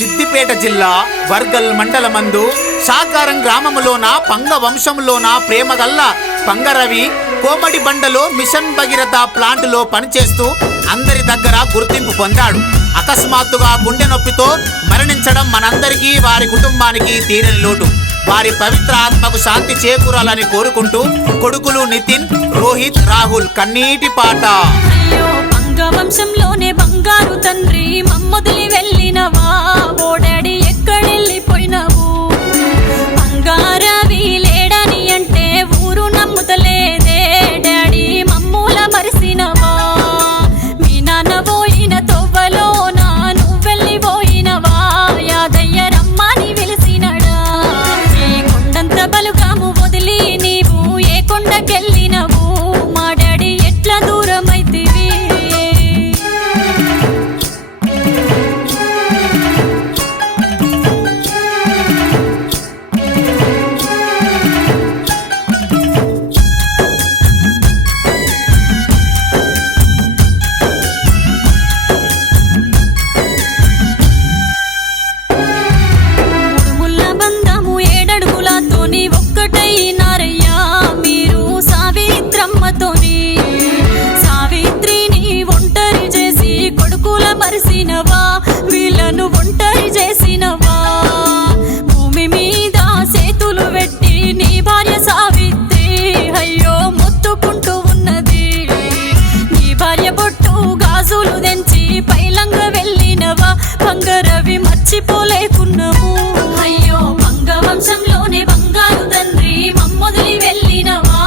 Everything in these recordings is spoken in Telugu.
సిద్దిపేట జిల్లా వర్గల్ మండలమందు సాకారం గ్రామములోన పంగ వంశంలోన ప్రేమగల్ల పంగరవి కోమడి బండలో మిషన్ భగీరథ ప్లాంటులో పనిచేస్తూ అందరి దగ్గర గుర్తింపు పొందాడు. అకస్మాత్తుగా గుండె నొప్పితో మరణించడం మనందరికీ వారి కుటుంబానికి తీరని లోటు. వారి పవిత్ర ఆత్మకు శాంతి చేకూరాలని కోరుకుంటూ కొడుకులు నితిన్, రోహిత్, రాహుల్ కన్నీటి పాట. వంశంలోనే బంగారు తండ్రి మమ్మొదిలి వెళ్ళినవా, ఓ డాడీ ఎక్కడెళ్ళిపోయినావు. బంగారవి లేడని అంటే ఊరు నమ్ముతలేదే డాడీ, మమ్మూల మరిసినవా. మీ నాన్న పోయిన తొవ్వలోన నువ్వెళ్ళిపోయినవా, యాదయ్య రమ్మని వెలిసినడా. ఈ కొండంత బలుగాము వదిలి నీవు ఏ కొండకెళ్ళినవు, మా డాడీ ఎట్లా దూరమైతివి. మరిసినవా వీళ్ళను ఒంటరి చేసినవా. భూమి మీద చేతులు పెట్టి నీ భార్య సావిత్రి అయ్యో మొత్తుకుంటూ ఉన్నది. నీ భార్య బొట్టు గాజులు తెంచి పైలంగ వెళ్ళినవా, బంగారవి మర్చిపోలేకున్నాము. అయ్యో పంగ వంశంలోనే బంగారు తండ్రి మమ్మొదిలి వెళ్ళినవా,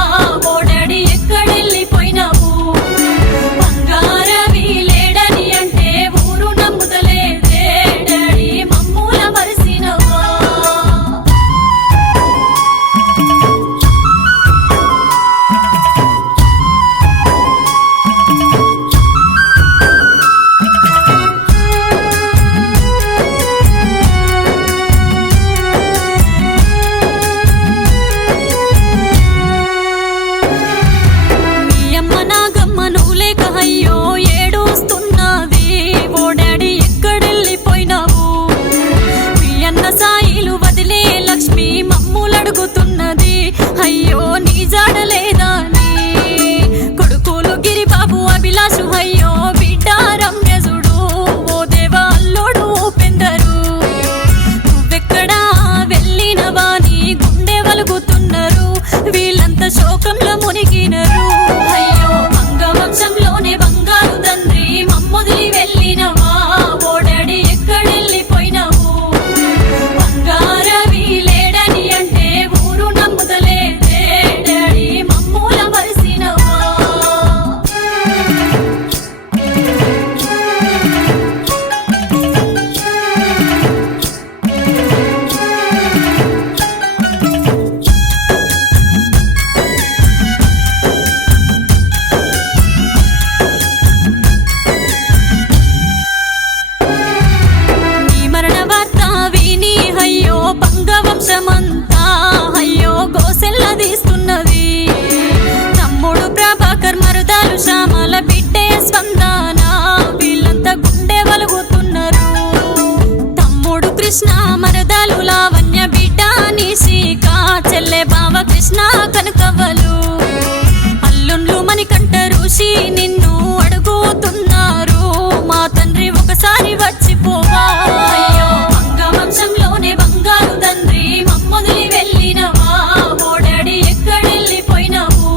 ఓ డాడీ ఎక్కడెళ్ళిపోయినావు. అయ్యో నీ జాడలేదా నీ కొడుకులు గిరిబాబు అభిలాషు, అయ్యో బిడ్డ రమ్యజుడు, ఓ దేవా అల్లుడు ఉపేందరు. నువ్వెక్కడా వెళ్ళినవా నీ గుండె వలుగుతున్నారు, వీళ్ళంతా శోకంలో మునిగినరు. అయ్యో పంగ వంశంలోనే బంగారు తండ్రి మమ్మొదిలి వెళ్ళినవా, ఓ డాడీ ఎక్కడెళ్ళిపోయినావు. బంగారవి లేడని అంటే ఊరు నమ్ముతలే వంశమంతా అయ్యో గోసెల్లదీస్తున్నది. తమ్ముడు ప్రభాకర్, మరుదాలు శ్యామల, బిడ్డే స్పందన, వీళ్ళంతా గుండె వలుగుతున్నారు. తమ్ముడు కృష్ణ, మరుదాలు లావణ్య, బిడ్డ నిశిక, చెల్లె బావ కృష్ణ కనకవలు, అల్లుండ్లు మణికంఠ ఋషి నిన్ను అడుగుతున్నారు. మా తండ్రి ఒకసారి వచ్చిపోవా. అయ్యో పంగ వంశంలోనే బంగారు తండ్రి మమ్మొదిలి వెళ్ళినవా, ఓ డాడీ ఎక్కడెళ్ళిపోయినావు.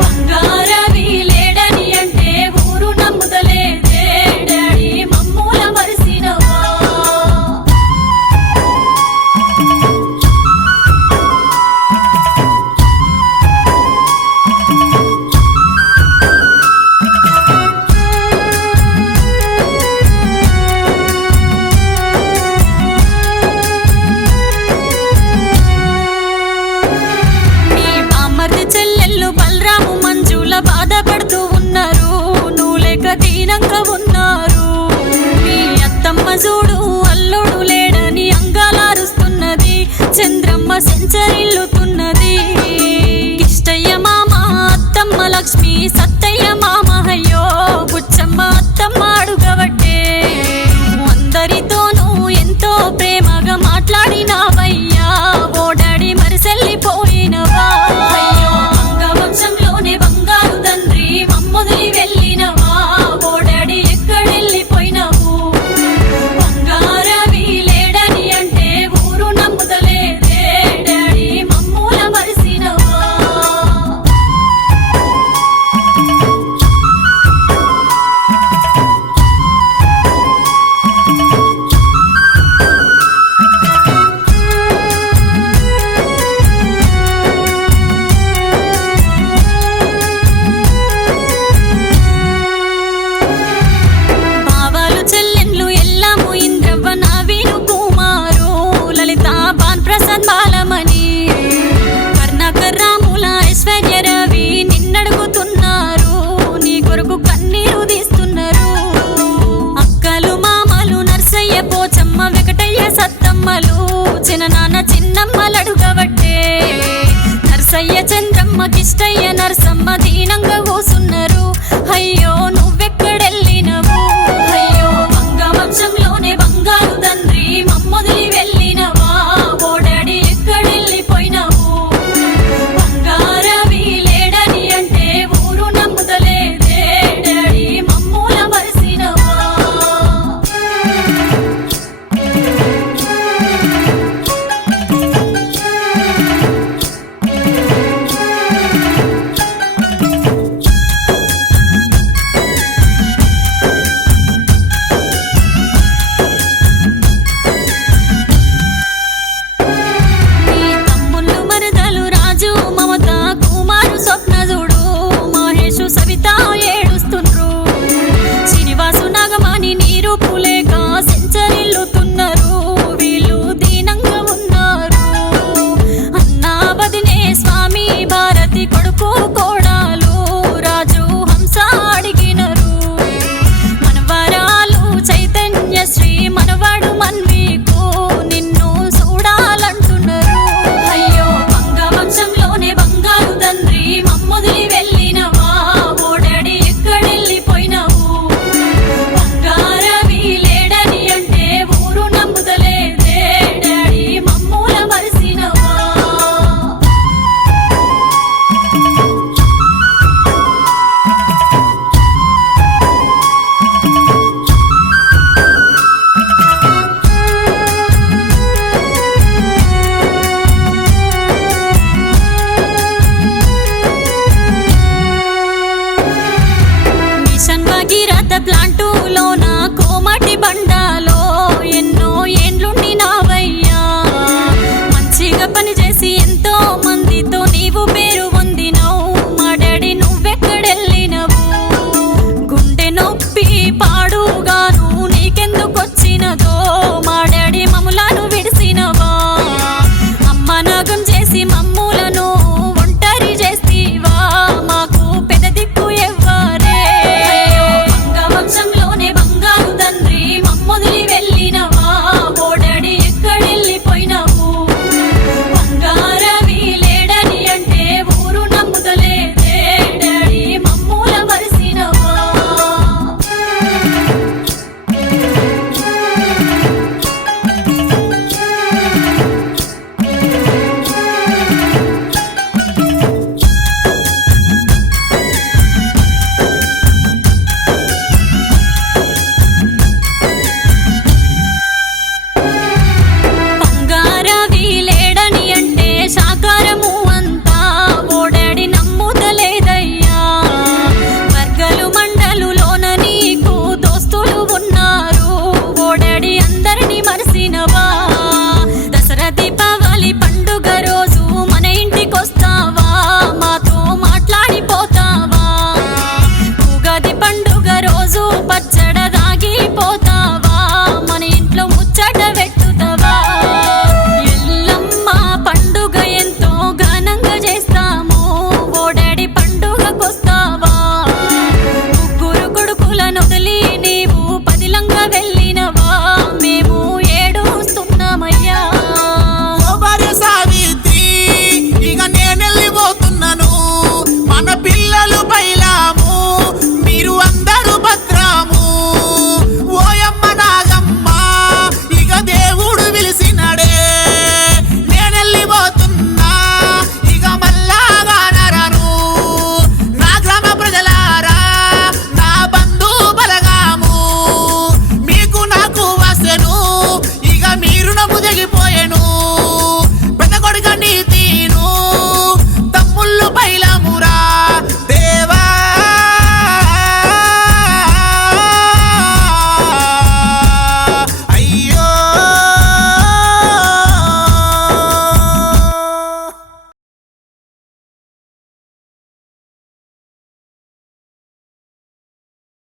బంగారవి లేడని అంటే ఊరు నమ్ముతలేదే డాడీ, మమ్మూల మరిసినవా. బాధపడుతూ ఉన్నారు, నువ్వు లేక దీనంగా ఉన్నారు. మీ అత్తమ్మ చూడు అల్లుడు లేడని అంగాలారుస్తున్నది. చంద్రమ్మ సెంచరీలు